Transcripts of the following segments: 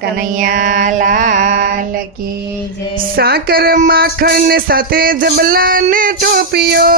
કનૈયા લાલ કી જય. સાકર માખણ સાથે જબલા ને ટોપીઓ.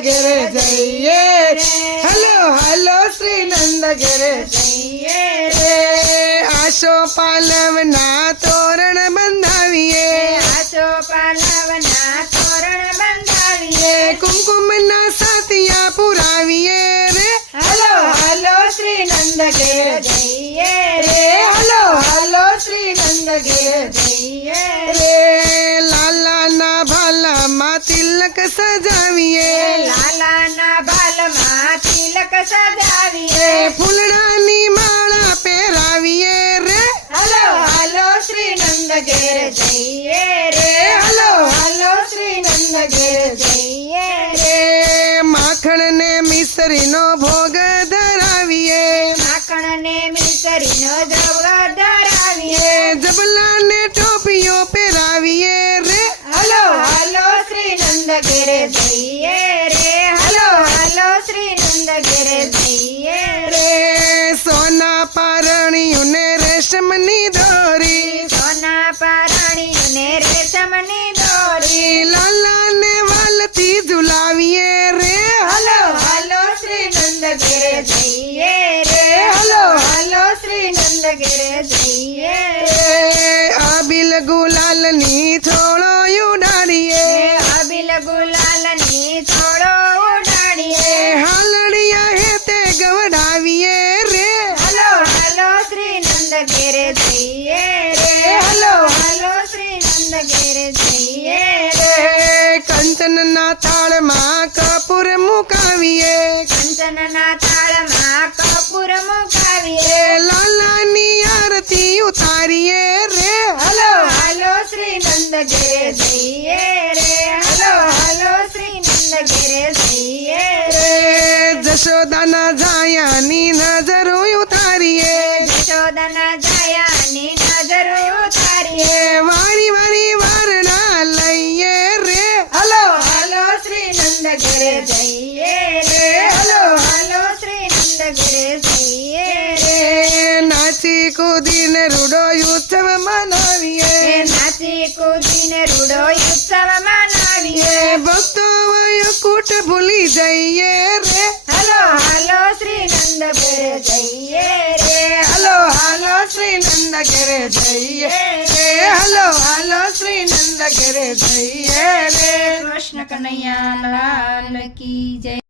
ઘેરે જઈએ હલો હાલો શ્રી નંદ ઘેરે જઈએ આશો પાલવના તોરણ બંધાવીએ આસો પાલવના તોરણ બંધાવીએ કુમકુમના સાતિયા પુરાવીએ રે હલો હલો શ્રી નંદ ઘેર જઈએ રે હલો હાલો શ્રી નંદ ઘેરે જઈએ રે લાલાના ભાલામાં તિલક સજાવીએ સજાવીએ એ ફૂલડાની માળા પહેરાવીએ રે. હલો હલો શ્રી નંદ ઘેર જઈએ રે. હલો. હલો શ્રી નંદ ઘેર જઈએ રે. માખણ ને મિસરીનો ભોગ ધરાવીએ. માખણ ને મિસરીનો ભોગ ધરાવીએ. એ રેશમની દોરી. સોના પારણીને રેશમની દોરી. લાલા ને વાલથી ઝુલાવીએ રે. હલો હલો શ્રી નંદ ઘેર જઈએ રે. હલો. હલો શ્રી નંદ ઘેર જઈએ કંચનના થાળમાં કપૂર મુકાવીએ. કંચનના તાળમાં કપૂર મુકાવીએ. લાલાની આરતી ઉતારીએ રે. હલો હલો શ્રી નંદ ઘેરે જઈએ રે. હલો હલો શ્રી નંદ ઘેરે જઈએ રે. જશોદાના જાયાની નજરો ઉતારીએ. યશોદાના જાયાની નજરો ઉતારીએ. જઈએ રે. હલો હલો શ્રી નંદ જઈએ રે. નાચી કૂદીને રૂડો ઉત્સવ મનાવીએ. નાચી કૂદીને રૂડો ઉત્સવ મનાવીએ. ભક્તો કૂટ ભૂલી જઈએ રે. હલો હલો શ્રી નંદ ઘેર જઈએ રે. હલો હાલો શ્રી નંદ ઘરે જઈએ રે. હલો હાલો ઘરે જઈએ રે કૃષ્ણ કનૈયા લાલ કી જય